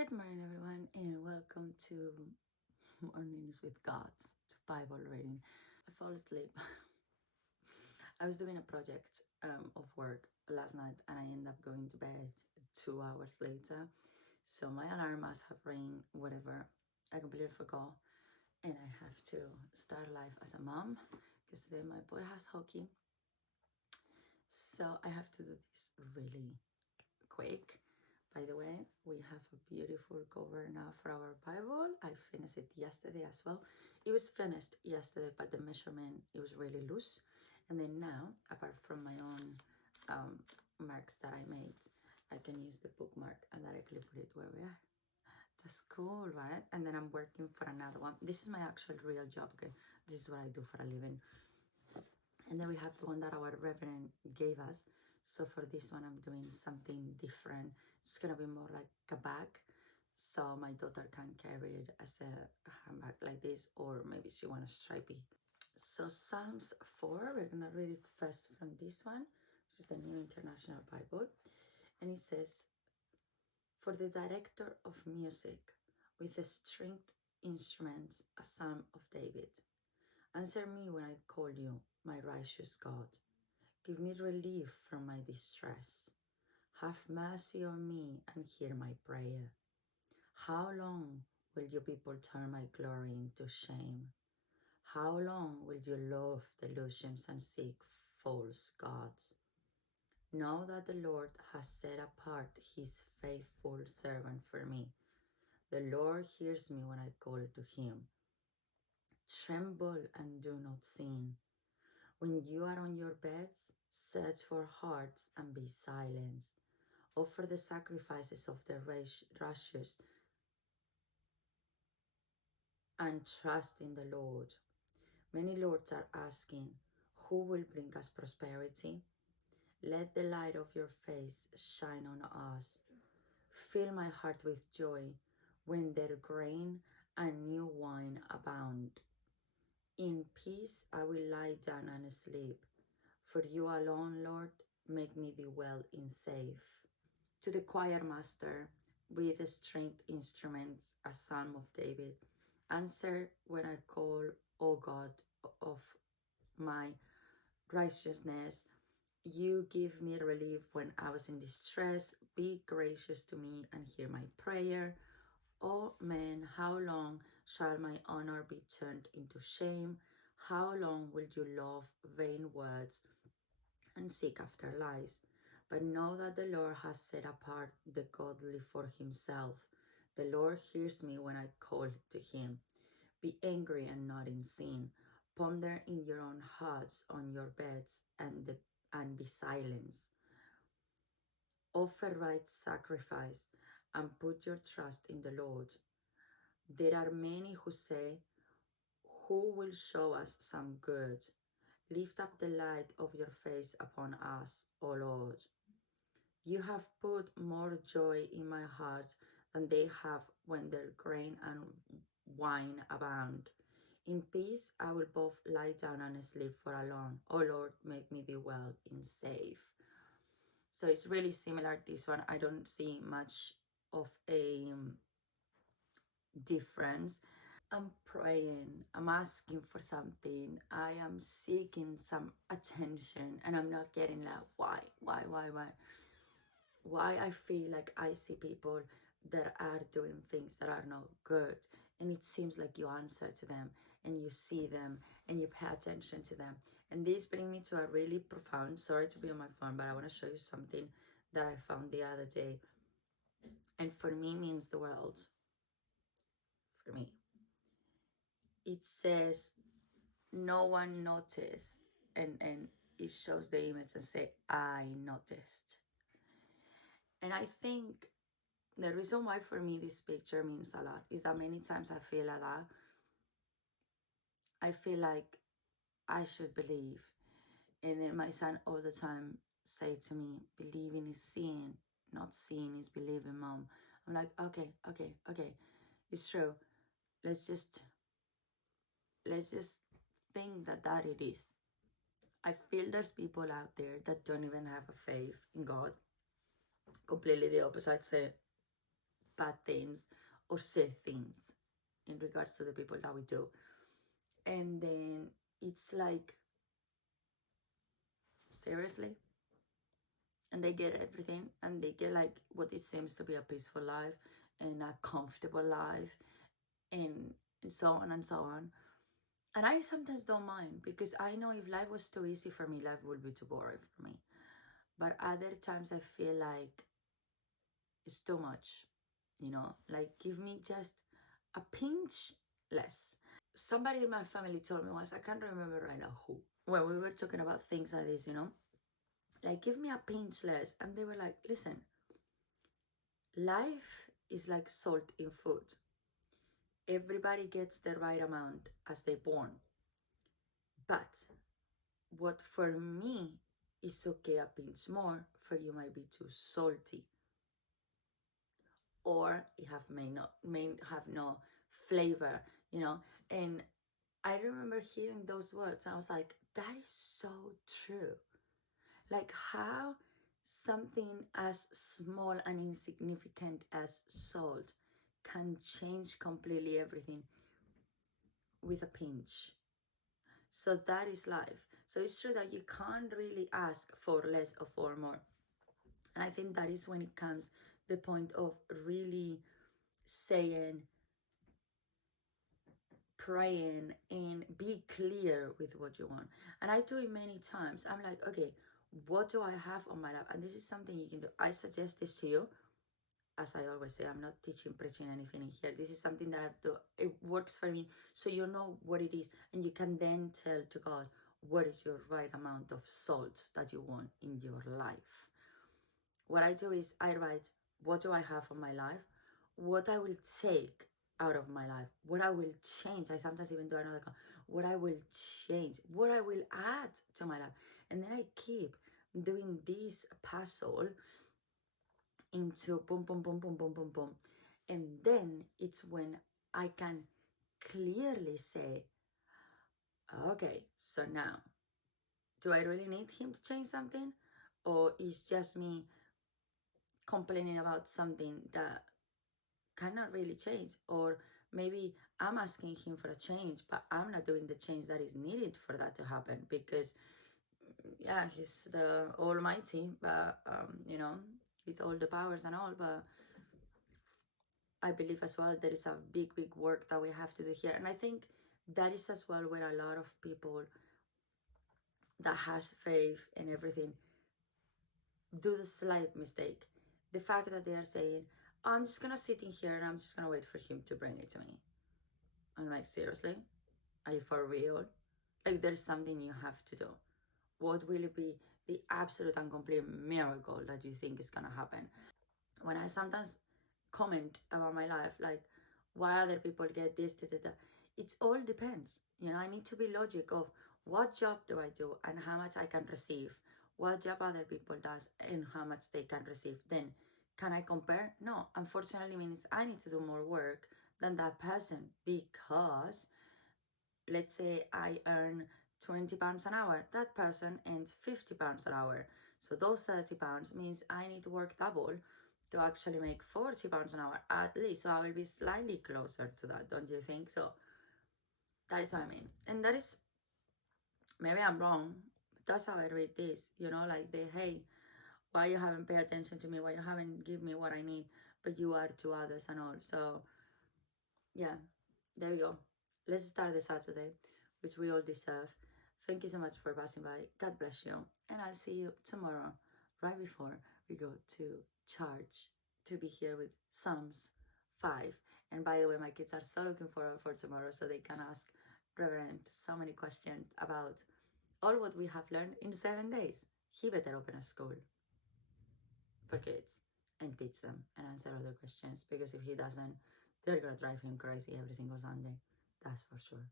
Good morning, everyone, and welcome to Mornings with Gods, to Bible reading. I fall asleep. I was doing a project of work last night, and I ended up going to bed 2 hours later. So my alarm must have rang, whatever. I completely forgot, and I have to start life as a mom because today my boy has hockey. So I have to do this really quick. By the way, we have a beautiful cover now for our Bible. I finished it yesterday as well. It was finished yesterday, but the measurement, it was really loose. And then now, apart from my own marks that I made, I can use the bookmark and directly put it where we are. That's cool, right? And then I'm working for another one. This is my actual real job, okay? This is what I do for a living. And then we have the one that our reverend gave us. So for this one, I'm doing something different. It's gonna be more like a bag. So my daughter can carry it as a handbag like this, or maybe she wants stripey. So Psalms 4, we're gonna read it first from this one, which is the New International Bible. And it says, for the director of music, with the stringed instruments, a psalm of David. Answer me when I call you, my righteous God. Give me relief from my distress. Have mercy on me and hear my prayer. How long will you people turn my glory into shame? How long will you love delusions and seek false gods? Know that the Lord has set apart his faithful servant for me. The Lord hears me when I call to him. Tremble and do not sin. When you are on your beds, search for hearts and be silent. Offer the sacrifices of the righteous and trust in the Lord. Many lords are asking, who will bring us prosperity? Let the light of your face shine on us. Fill my heart with joy when their grain and new wine abound. In peace I will lie down and sleep. For you alone, Lord, make me dwell in safe. To the choir master, with stringed instruments, a psalm of David. Answer when I call, O God of my righteousness. You give me relief when I was in distress. Be gracious to me and hear my prayer. O man, how long shall my honor be turned into shame? How long will you love vain words and seek after lies? But know that the Lord has set apart the godly for himself. The Lord hears me when I call to him. Be angry and not in sin. Ponder in your own hearts on your beds and be silent. Offer right sacrifice and put your trust in the Lord. There are many who say, who will show us some good? Lift up the light of your face upon us, O Lord. You have put more joy in my heart than they have when their grain and wine abound. In peace I will both lie down and sleep for alone. O Lord, make me dwell in safe. So it's really similar to this one. I don't see much of a difference. I'm praying, I'm asking for something, I am seeking some attention, and I'm not getting that. Why? Why I feel like I see people that are doing things that are not good, and it seems like you answer to them and you see them and you pay attention to them. And this brings me to a really profound, sorry to be on my phone, but I want to show you something that I found the other day, and for me means the world. For me, it says no one noticed, and it shows the image and say I noticed. And I think the reason why for me this picture means a lot is that many times I feel like that. I feel like I should believe. And then my son all the time say to me, believing is seeing, not seeing is believing, Mom. I'm like, okay. It's true. Let's just think that it is. I feel there's people out there that don't even have a faith in God. Completely the opposite, say bad things or say things in regards to the people that we do. And then it's like, seriously? And they get everything, and they get like what it seems to be a peaceful life and a comfortable life, and so on and so on. And I sometimes don't mind, because I know if life was too easy for me, life would be too boring for me. But other times I feel like it's too much, like give me just a pinch less. Somebody in my family told me once, I can't remember right now who, when we were talking about things like this, like give me a pinch less. And they were like, listen, life is like salt in food. Everybody gets the right amount as they born. But what for me is okay a pinch more, for you might be too salty. Or it may have no flavor, And I remember hearing those words. I was like, that is so true. Like how something as small and insignificant as salt can change completely everything with a pinch. So that is life. So it's true that you can't really ask for less or for more. And I think that is when it comes the point of really saying, praying, and be clear with what you want. And I do it many times. I'm like, okay, what do I have on my life? And this is something you can do. I suggest this to you. As I always say, I'm not teaching, preaching anything in here. This is something that I've done. It works for me. So you know what it is. And you can then tell to God, what is your right amount of salt that you want in your life? What I do is I write, what do I have on my life? What I will take out of my life, what I will change. I sometimes even do another, what I will change, what I will add to my life. And then I keep doing this puzzle into boom, boom, boom, boom, boom, boom, boom. And then it's when I can clearly say, okay, so now, do I really need him to change something? Or is just me complaining about something that cannot really change? Or maybe I'm asking him for a change, but I'm not doing the change that is needed for that to happen, because yeah, he's the almighty, but with all the powers and all. But I believe as well there is a big, big work that we have to do here. And I think that is as well where a lot of people that has faith and everything do the slight mistake. The fact that they are saying, I'm just gonna sit in here and I'm just gonna wait for him to bring it to me. I'm like, seriously? Are you for real? Like, there's something you have to do. What will it be the absolute and complete miracle that you think is gonna happen? When I sometimes comment about my life, like why other people get this, da, da, da, it all depends. I need to be logic of what job do I do and how much I can receive, what job other people does and how much they can receive. Then can I compare? No, unfortunately means I need to do more work than that person, because let's say I earn £20 an hour, that person earns £50 an hour. So those £30 means I need to work double to actually make £40 an hour at least. So I will be slightly closer to that, don't you think? So that is what I mean. And that is, maybe I'm wrong, but that's how I read this, like hey, why you haven't paid attention to me, why you haven't give me what I need, but you are to others and all. So yeah, there we go. Let's start the Saturday, which we all deserve. Thank you so much for passing by. God bless you. And I'll see you tomorrow, right before we go to church, to be here with Psalms 5. And by the way, my kids are so looking forward for tomorrow, so they can ask Reverend so many questions about all what we have learned in 7 days. He better open a school for kids and teach them and answer other questions, because if he doesn't, they're gonna drive him crazy every single Sunday. That's for sure.